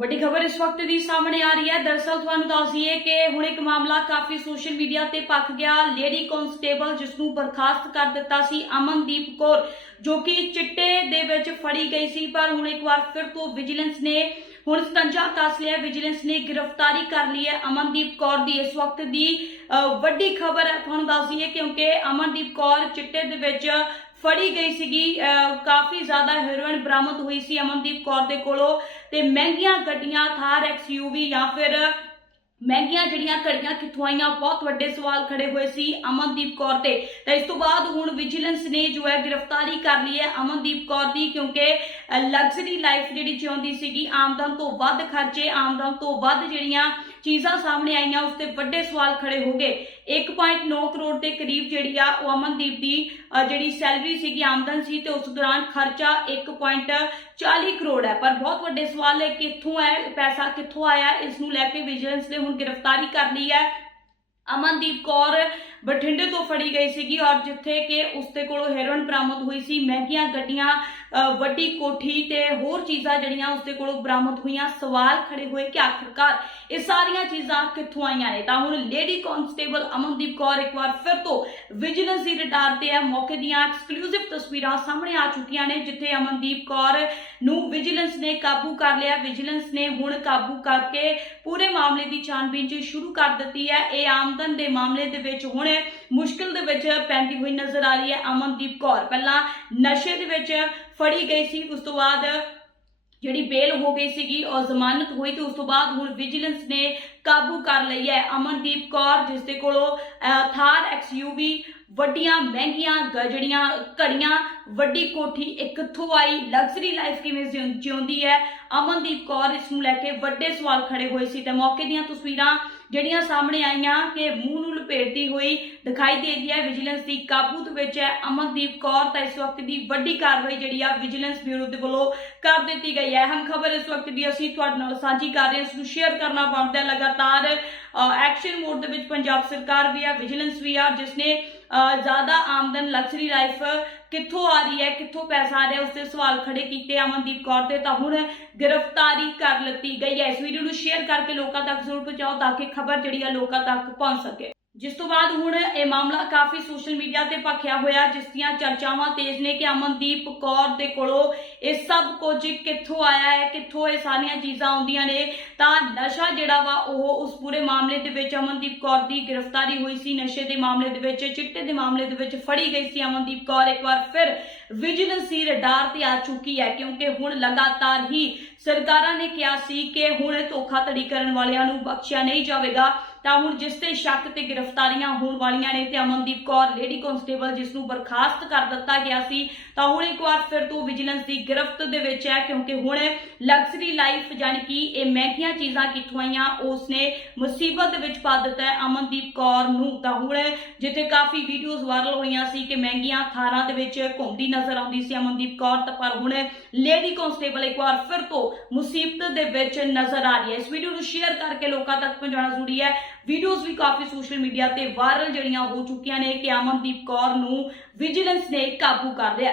ਵੱਡੀ ਖਬਰ ਇਸ ਵਕਤ ਦੀ ਸਾਹਮਣੇ ਆ ਰਹੀ ਹੈ। ਦਰਸਲ ਤੁਹਾਨੂੰ ਦੱਸ ਦਈਏ ਕਿ ਹੁਣ ਇੱਕ ਮਾਮਲਾ ਕਾਫੀ ਸੋਸ਼ਲ ਮੀਡੀਆ ਤੇ ਪੱਕ ਗਿਆ। ਲੇਡੀ ਕਾਂਸਟੇਬਲ ਜਿਸ ਨੂੰ ਬਰਖਾਸਤ ਕਰ ਦਿੱਤਾ ਸੀ ਅਮਨਦੀਪ ਕੌਰ, ਜੋ ਕਿ ਚਿੱਟੇ ਦੇ ਵਿੱਚ ਫੜੀ ਗਈ ਸੀ, ਪਰ ਹੁਣ ਇੱਕ ਵਾਰ ਫਿਰ ਤੋਂ ਵਿਜੀਲੈਂਸ ਨੇ ਹੁਣ ਸਕੰਜਾ ਕੱਸ ਲਿਆ। ਵਿਜੀਲੈਂਸ ਨੇ ਗ੍ਰਿਫਤਾਰੀ ਕਰ ਲਈ ਹੈ ਅਮਨਦੀਪ ਕੌਰ ਦੀ। ਇਸ ਵਕਤ ਦੀ ਵੱਡੀ ਖਬਰ ਹੈ। ਤੁਹਾਨੂੰ ਦੱਸ ਦਈਏ ਕਿਉਂਕਿ ਅਮਨਦੀਪ ਕੌਰ ਚਿੱਟੇ ਦੇ ਵਿੱਚ ਫੜੀ ਗਈ ਸੀਗੀ। ਕਾਫੀ ਜ਼ਿਆਦਾ ਹੈਰੋਇਨ ਬਰਾਮਦ ਹੋਈ ਸੀ ਅਮਨਦੀਪ ਕੌਰ ਦੇ ਕੋਲੋਂ ਤੇ ਮਹਿੰਗੀਆਂ ਗੱਡੀਆਂ, ਥਾਰ ਐਕਸਯੂਵੀ ਜਾਂ ਫਿਰ ਮਹਿੰਗੀਆਂ ਜਿਹੜੀਆਂ ਘੜੀਆਂ ਕਿੱਥੋਂ ਆਈਆਂ, ਬਹੁਤ ਵੱਡੇ ਸਵਾਲ ਖੜੇ ਹੋਏ ਸੀ ਅਮਨਦੀਪ ਕੌਰ ਤੇ। ਤਾਂ ਇਸ ਤੋਂ ਬਾਅਦ ਹੁਣ ਵਿਜੀਲੈਂਸ ਨੇ ਜੋ ਹੈ ਗ੍ਰਿਫਤਾਰੀ ਕਰ ਲਈ ਹੈ ਅਮਨਦੀਪ ਕੌਰ ਦੀ, ਕਿਉਂਕਿ ਲਗਜ਼ਰੀ ਲਾਈਫ ਜਿਹੜੀ ਜਿਉਂਦੀ ਸੀਗੀ, ਆਮਦਨ ਤੋਂ ਵੱਧ ਖਰਚੇ, ਆਮਦਨ ਤੋਂ ਵੱਧ ਜਿਹੜੀਆਂ ਚੀਜ਼ਾਂ ਸਾਹਮਣੇ ਆਈਆਂ, ਉਸ ਤੇ ਵੱਡੇ ਸਵਾਲ ਖੜੇ ਹੋ ਗਏ। 1.9 ਕਰੋੜ ਦੇ ਕਰੀਬ ਜਿਹੜੀ ਆ, ਉਹ ਅਮਨਦੀਪ ਦੀ ਜਿਹੜੀ ਸੈਲਰੀ ਸੀਗੀ, ਆਮਦਨ ਸੀ ਤੇ ਉਸ ਦੌਰਾਨ ਖਰਚਾ 1.40 ਕਰੋੜ ਹੈ। ਪਰ ਬਹੁਤ ਵੱਡੇ ਸਵਾਲ ਹੈ ਕਿੱਥੋਂ ਹੈ ਪੈਸਾ ਕਿੱਥੋਂ ਆਇਆ, ਇਸ ਨੂੰ ਲੈ ਕੇ ਵਿਜੀਲੈਂਸ ਨੇ ਹੁਣ ਗ੍ਰਿਫਤਾਰੀ ਕਰ ਲਈ ਹੈ। ਅਮਨਦੀਪ ਕੌਰ ਬਠਿੰਡੇ ਤੋਂ ਫੜੀ ਗਈ ਸੀਗੀ ਔਰ ਜਿੱਥੇ ਕਿ ਉਸਦੇ ਕੋਲੋਂ ਹੈਰੋਇਨ ਬਰਾਮਦ ਹੋਈ ਸੀ, ਮਹਿੰਗੀਆਂ ਗੱਡੀਆਂ ਵੱਡੀ ਕੋਠੀ ਤੇ ਹੋਰ ਚੀਜ਼ਾਂ ਜਿਹੜੀਆਂ ਉਸਦੇ ਕੋਲੋਂ ਬਰਾਮਦ ਹੋਈਆਂ, ਸਵਾਲ ਖੜੇ ਹੋਏ ਕਿ ਆਖਰਕਾਰ ਇਹ ਸਾਰੀਆਂ ਚੀਜ਼ਾਂ ਕਿੱਥੋਂ ਆਈਆਂ ਨੇ? ਤਾਂ ਹੁਣ ਲੇਡੀ ਕਾਂਸਟੇਬਲ ਅਮਨਦੀਪ ਕੌਰ ਇੱਕ ਵਾਰ ਫਿਰ ਤੋਂ ਵਿਜੀਲੈਂਸ ਦੀ ਰਡਾਰ ਤੇ ਹੈ। ਮੌਕੇ ਦੀਆਂ ਐਕਸਕਲੂਸਿਵ ਤਸਵੀਰਾਂ ਸਾਹਮਣੇ ਆ ਚੁੱਕੀਆਂ ਨੇ, ਜਿੱਥੇ ਅਮਨਦੀਪ ਕੌਰ ਨੂੰ ਵਿਜੀਲੈਂਸ ਨੇ ਕਾਬੂ ਕਰ ਲਿਆ। ਵਿਜੀਲੈਂਸ ਨੇ ਹੁਣ ਕਾਬੂ ਕਰਕੇ ਪੂਰੇ ਮਾਮਲੇ ਦੀ ਛਾਣਬੀਨ ਸ਼ੁਰੂ ਕਰ ਦਿੱਤੀ ਹੈ। ਇਹ ਆਮਦਨ ਦੇ ਮਾਮਲੇ ਦੇ ਵਿੱਚ ਹੁਣ ਮੁਸ਼ਕਿਲ ਦੇ ਵਿੱਚ ਪੈਂਦੀ ਹੋਈ ਨਜ਼ਰ ਆ ਰਹੀ ਹੈ ਅਮਨਦੀਪ ਕੌਰ। ਪਹਿਲਾਂ ਨਸ਼ੇ ਦੇ ਵਿੱਚ ਫੜੀ ਗਈ ਸੀ, ਉਸ ਤੋਂ ਬਾਅਦ ਜਿਹੜੀ ਬੇਲ ਹੋ ਗਈ ਸੀਗੀ ਔਰ ਜ਼ਮਾਨਤ ਹੋਈ ਤੇ ਉਸ ਤੋਂ ਬਾਅਦ ਹੁਣ ਵਿਜੀਲੈਂਸ ਨੇ ਕਾਬੂ ਕਰ ਲਈ ਹੈ ਅਮਨਦੀਪ ਕੌਰ, ਜਿਸ ਦੇ ਕੋਲੋਂ ਥਾਰ ਐਕਸਯੂਵੀ ਵੱਡੀਆਂ, ਮਹਿੰਗੀਆਂ ਗ- ਜਿਹੜੀਆਂ ਘੜੀਆਂ, ਵੱਡੀ ਕੋਠੀ ਇਹ ਕਿੱਥੋਂ ਆਈ, ਲਗਜ਼ਰੀ ਲਾਈਫ ਕਿਵੇਂ ਜਿਉਂਦੀ ਹੈ? ਅਮਨਦੀਪ ਕੌਰ ਇਸ ਨੂੰ ਲੈ ਕੇ ਵੱਡੇ ਸਵਾਲ ਖੜੇ ਹੋਏ ਸੀ ਤੇ ਮੌਕੇ ਦੀਆਂ ਤਸਵੀਰਾਂ ਜਿਹੜੀਆਂ ਸਾਹਮਣੇ ਆਈਆਂ ਕਿ ਮੂੰਹ ਨੂੰ ਲਪੇਟਦੀ ਹੋਈ ਦਿਖਾਈ ਦੇ ਰਹੀ ਹੈ। ਵਿਜੀਲੈਂਸ ਦੀ ਕਾਬੂ ਦੇ ਵਿੱਚ ਹੈ। ਅਮਨਦੀਪ ਕੌਰ ਤਾਂ ਇਸ ਵਕਤ ਦੀ ਵੱਡੀ ਕਾਰਵਾਈ ਜਿਹੜੀ ਆ ਵਿਜੀਲੈਂਸ ਬਿਊਰੋ ਦੇ ਵੱਲੋਂ ਕਰ ਦਿੱਤੀ ਗਈ ਹੈ। ਅਹਿਮ ਖਬਰ ਇਸ ਵਕਤ ਦੀ ਅਸੀਂ ਤੁਹਾਡੇ ਨਾਲ ਸਾਂਝੀ ਕਰ ਰਹੇ ਹਾਂ। ਇਸ ਨੂੰ ਸ਼ੇਅਰ ਕਰਨਾ ਬਣਦਾ ਲਗਾਤਾਰ ਐਕਸ਼ਨ ਮੋਡ ਦੇ ਵਿੱਚ ਪੰਜਾਬ ਸਰਕਾਰ ਵੀ ਆ ਵਿਜੀਲੈਂਸ ਵੀ ਆ, ਜਿਸ ਨੇ ਜ਼ਿਆਦਾ ਆਮਦਨ ਲਗਜ਼ਰੀ ਲਾਈਫ ਕਿੱਥੋਂ ਆ ਰਹੀ ਹੈ, ਕਿੱਥੋਂ ਪੈਸਾ ਆ ਰਿਹਾ ਉਸ ਤੇ ਸਵਾਲ ਖੜੇ ਕੀਤੇ ਅਮਨਦੀਪ ਕੌਰ ਤੇ ਤਾਂ ਹੁਣ ਗ੍ਰਿਫਤਾਰੀ ਕਰ ਲਿੱਤੀ ਗਈ ਹੈ। ਇਸ ਵੀਡੀਓ ਨੂੰ ਸ਼ੇਅਰ ਕਰਕੇ ਲੋਕਾਂ ਤੱਕ ਜ਼ਰੂਰ ਪਹੁੰਚਾਓ ਤਾਂ ਕਿ ਖਬਰ ਜਿਹੜੀ ਆ ਲੋਕਾਂ ਤੱਕ ਪਹੁੰਚ ਸਕੇ। ਜਿਸ ਤੋਂ ਬਾਅਦ ਹੁਣ ਇਹ ਮਾਮਲਾ ਕਾਫੀ ਸੋਸ਼ਲ ਮੀਡੀਆ ਤੇ ਭਖਿਆ ਹੋਇਆ, ਜਿਸ ਦੀਆਂ ਚਰਚਾਵਾਂ ਤੇਜ਼ ਨੇ ਕਿ ਅਮਨਦੀਪ ਕੌਰ ਦੇ ਕੋਲੋਂ ਇਹ ਸਭ ਕੁਝ ਕਿੱਥੋਂ ਆਇਆ ਹੈ, ਕਿੱਥੋਂ ਇਹ ਸਾਰੀਆਂ ਚੀਜ਼ਾਂ ਆਉਂਦੀਆਂ ਨੇ। ਤਾਂ ਨਸ਼ਾ ਜਿਹੜਾ ਵਾ, ਉਹ ਉਸ ਪੂਰੇ ਮਾਮਲੇ ਦੇ ਵਿੱਚ ਅਮਨਦੀਪ ਕੌਰ ਦੀ ਗ੍ਰਿਫਤਾਰੀ ਹੋਈ ਸੀ। ਨਸ਼ੇ ਦੇ ਮਾਮਲੇ ਦੇ ਵਿੱਚ, ਚਿੱਟੇ ਦੇ ਮਾਮਲੇ ਦੇ ਵਿੱਚ ਫੜੀ ਗਈ ਸੀ ਅਮਨਦੀਪ ਕੌਰ। ਇੱਕ ਵਾਰ ਫਿਰ ਵਿਜੀਲੈਂਸ ਦੀ ਰਡਾਰ ਤੇ ਆ ਚੁੱਕੀ ਹੈ, ਕਿਉਂਕਿ ਹੁਣ ਲਗਾਤਾਰ ਹੀ ਸਰਕਾਰਾਂ ਨੇ ਕਿਹਾ ਸੀ ਕਿ ਹੁਣ ਧੋਖਾਧੜੀ ਕਰਨ ਵਾਲਿਆਂ ਨੂੰ ਬਖਸ਼ਿਆ ਨਹੀਂ ਜਾਵੇਗਾ। ਤਾਂ ਹੁਣ ਜਿਸ ਤੇ ਸ਼ੱਕ ਤੇ ਗ੍ਰਿਫਤਾਰੀਆਂ ਹੋਣ ਵਾਲੀਆਂ ਨੇ ਤੇ ਅਮਨਦੀਪ ਕੌਰ, ਲੇਡੀ ਕਾਂਸਟੇਬਲ ਜਿਸ ਨੂੰ ਬਰਖਾਸਤ ਕਰ ਦਿੱਤਾ ਗਿਆ ਸੀ, ਤਾਂ ਹੁਣ ਇੱਕ ਵਾਰ ਫਿਰ ਤੋਂ ਵਿਜੀਲੈਂਸ ਦੀ ਗ੍ਰਿਫਤ ਦੇ ਵਿੱਚ ਹੈ, ਕਿਉਂਕਿ ਹੁਣ ਲਗਜ਼ਰੀ ਲਾਈਫ ਜਾਣੀ ਕਿ ਇਹ ਮਹਿੰਗੀਆਂ ਚੀਜ਼ਾਂ ਕਿੱਥੋਂ ਆਈਆਂ ਉਸ ਨੇ ਮੁਸੀਬਤ ਦੇ ਵਿੱਚ ਪਾ ਦਿੱਤਾ ਹੈ ਅਮਨਦੀਪ ਕੌਰ ਨੂੰ। ਤਾਂ ਹੁਣ ਜਿੱਥੇ ਕਾਫੀ ਵੀਡੀਓਜ਼ ਵਾਇਰਲ ਹੋਈਆਂ ਸੀ ਕਿ ਮਹਿੰਗੀਆਂ ਥਾਰਾਂ ਦੇ ਵਿੱਚ ਘੁੰਮਦੀ ਨਜ਼ਰ ਆਉਂਦੀ ਸੀ ਅਮਨਦੀਪ ਕੌਰ, ਤਾਂ ਪਰ ਹੁਣ ਲੇਡੀ ਕਾਂਸਟੇਬਲ ਇੱਕ ਵਾਰ ਫਿਰ ਤੋਂ ਮੁਸੀਬਤ ਦੇ ਵਿੱਚ ਨਜ਼ਰ ਆ ਰਹੀ ਹੈ। ਇਸ ਵੀਡੀਓ ਨੂੰ ਸ਼ੇਅਰ ਕਰਕੇ ਲੋਕਾਂ ਤੱਕ ਪਹੁੰਚਾਉਣਾ ਜ਼ਰੂਰੀ ਹੈ। ਵੀਡੀਓਜ਼ ਵੀ ਕਾਫੀ ਸੋਸ਼ਲ ਮੀਡੀਆ ਤੇ ਵਾਇਰਲ ਜਿਹੜੀਆਂ ਹੋ ਚੁੱਕੀਆਂ ਨੇ ਕਿ ਅਮਨਦੀਪ ਕੌਰ ਨੂੰ ਵਿਜੀਲੈਂਸ ਨੇ ਕਾਬੂ ਕਰ ਲਿਆ।